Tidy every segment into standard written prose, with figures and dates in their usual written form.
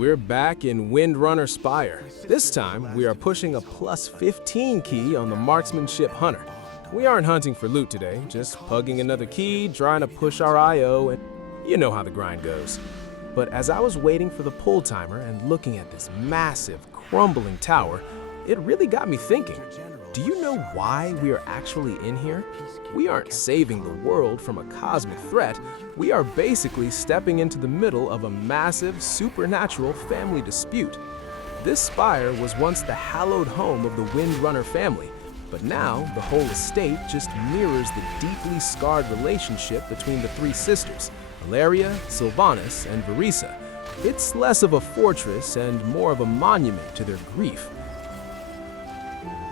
We're back in Windrunner Spire. This time, we are pushing a +15 key on the Marksmanship Hunter. We aren't hunting for loot today, just pugging another key, trying to push our IO, and you know how the grind goes. But as I was waiting for the pull timer and looking at this massive, crumbling tower, it really got me thinking. Do you know why we are actually in here? We aren't saving the world from a cosmic threat. We are basically stepping into the middle of a massive, supernatural family dispute. This spire was once the hallowed home of the Windrunner family, but now the whole estate just mirrors the deeply scarred relationship between the three sisters, Alleria, Sylvanas, and Verisa. It's less of a fortress and more of a monument to their grief.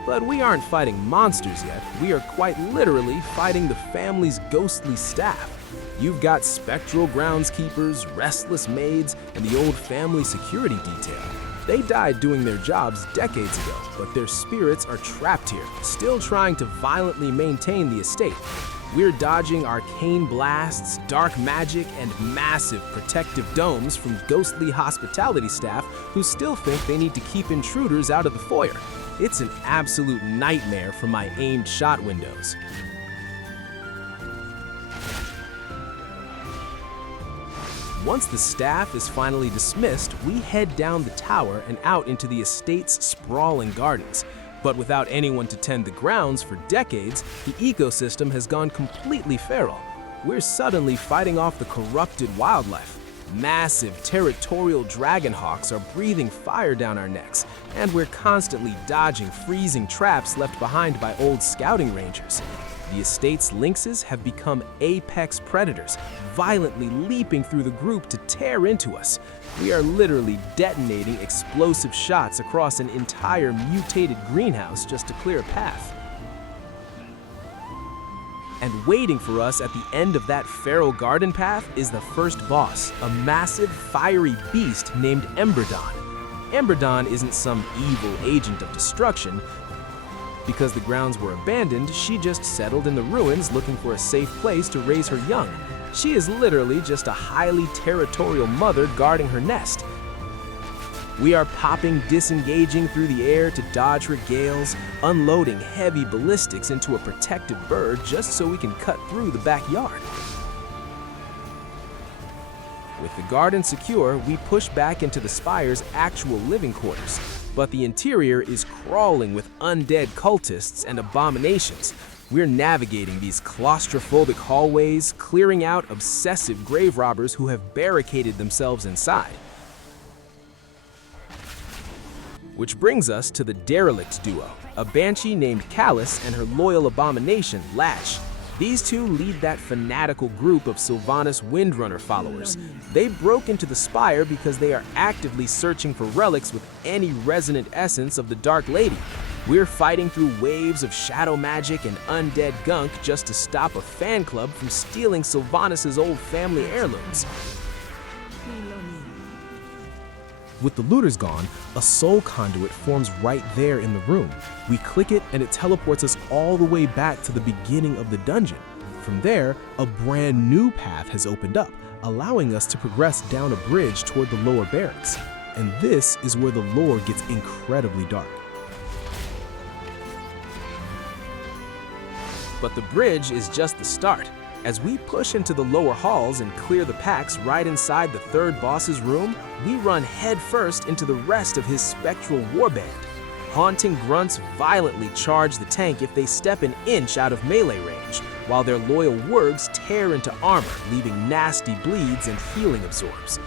But we aren't fighting monsters yet. We are quite literally fighting the family's ghostly staff. You've got spectral groundskeepers, restless maids, and the old family security detail. They died doing their jobs decades ago, but their spirits are trapped here, still trying to violently maintain the estate. We're dodging arcane blasts, dark magic, and massive protective domes from ghostly hospitality staff who still think they need to keep intruders out of the foyer. It's an absolute nightmare from my aimed shot windows. Once the staff is finally dismissed, we head down the tower and out into the estate's sprawling gardens. But without anyone to tend the grounds for decades, the ecosystem has gone completely feral. We're suddenly fighting off the corrupted wildlife. Massive territorial dragonhawks are breathing fire down our necks, and we're constantly dodging freezing traps left behind by old scouting rangers. The estate's lynxes have become apex predators, violently leaping through the group to tear into us. We are literally detonating explosive shots across an entire mutated greenhouse just to clear a path. And waiting for us at the end of that feral garden path is the first boss, a massive, fiery beast named Emberdon. Emberdon isn't some evil agent of destruction. Because the grounds were abandoned, she just settled in the ruins looking for a safe place to raise her young. She is literally just a highly territorial mother guarding her nest. We are popping, disengaging through the air to dodge her gales, unloading heavy ballistics into a protected bird just so we can cut through the backyard. With the garden secure, we push back into the spire's actual living quarters, but the interior is crawling with undead cultists and abominations. We're navigating these claustrophobic hallways, clearing out obsessive grave robbers who have barricaded themselves inside. Which brings us to the derelict duo, a banshee named Callus and her loyal abomination, Lash. These two lead that fanatical group of Sylvanas Windrunner followers. They broke into the spire because they are actively searching for relics with any resonant essence of the Dark Lady. We're fighting through waves of shadow magic and undead gunk just to stop a fan club from stealing Sylvanas' old family heirlooms. With the looters gone, a soul conduit forms right there in the room. We click it and it teleports us all the way back to the beginning of the dungeon. From there, a brand new path has opened up, allowing us to progress down a bridge toward the lower barracks. And this is where the lore gets incredibly dark. But the bridge is just the start. As we push into the lower halls and clear the packs right inside the third boss's room, we run headfirst into the rest of his spectral warband. Haunting grunts violently charge the tank if they step an inch out of melee range, while their loyal wargs tear into armor, leaving nasty bleeds and healing absorbs.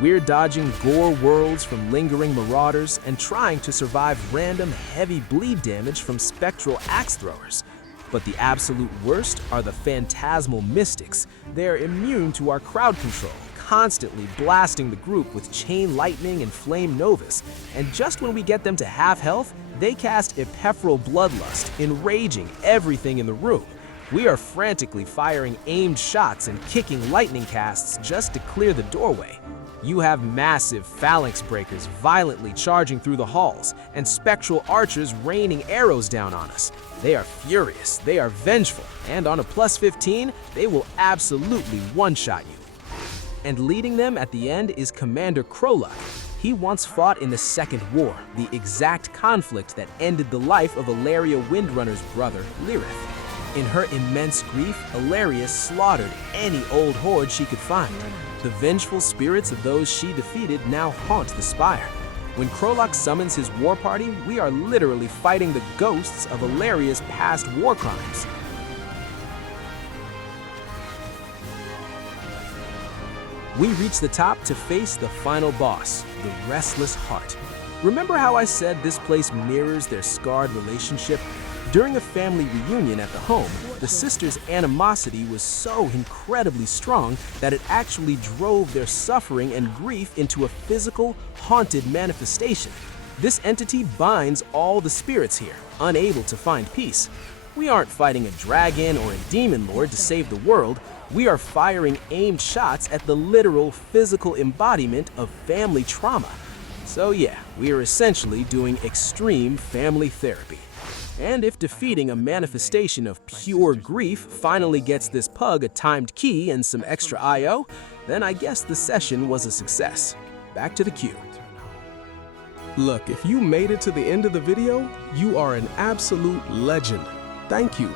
We're dodging gore whirls from lingering marauders and trying to survive random heavy bleed damage from spectral axe throwers. But the absolute worst are the phantasmal mystics. They're immune to our crowd control, constantly blasting the group with chain lightning and flame novas. And just when we get them to half health, they cast ephemeral bloodlust, enraging everything in the room. We are frantically firing aimed shots and kicking lightning casts just to clear the doorway. You have massive phalanx breakers violently charging through the halls, and spectral archers raining arrows down on us. They are furious, they are vengeful, and on a +15, they will absolutely one-shot you. And leading them at the end is Commander Kroluk. He once fought in the Second War, the exact conflict that ended the life of Alleria Windrunner's brother, Lyrith. In her immense grief, Alleria slaughtered any Old Horde she could find. The vengeful spirits of those she defeated now haunt the Spire. When Krolok summons his war party, we are literally fighting the ghosts of Alleria's past war crimes. We reach the top to face the final boss, the Restless Heart. Remember how I said this place mirrors their scarred relationship? During a family reunion at the home, the sisters' animosity was so incredibly strong that it actually drove their suffering and grief into a physical, haunted manifestation. This entity binds all the spirits here, unable to find peace. We aren't fighting a dragon or a demon lord to save the world. We are firing aimed shots at the literal physical embodiment of family trauma. So yeah, we are essentially doing extreme family therapy. And if defeating a manifestation of pure grief finally gets this pug a timed key and some extra IO, then I guess the session was a success. Back to the queue. Look, if you made it to the end of the video, you are an absolute legend. Thank you.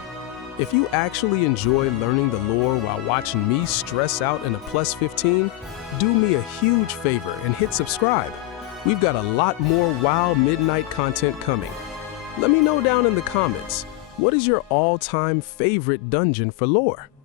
If you actually enjoy learning the lore while watching me stress out in a plus 15, do me a huge favor and hit subscribe. We've got a lot more WoW Midnight content coming. Let me know down in the comments, what is your all-time favorite dungeon for lore?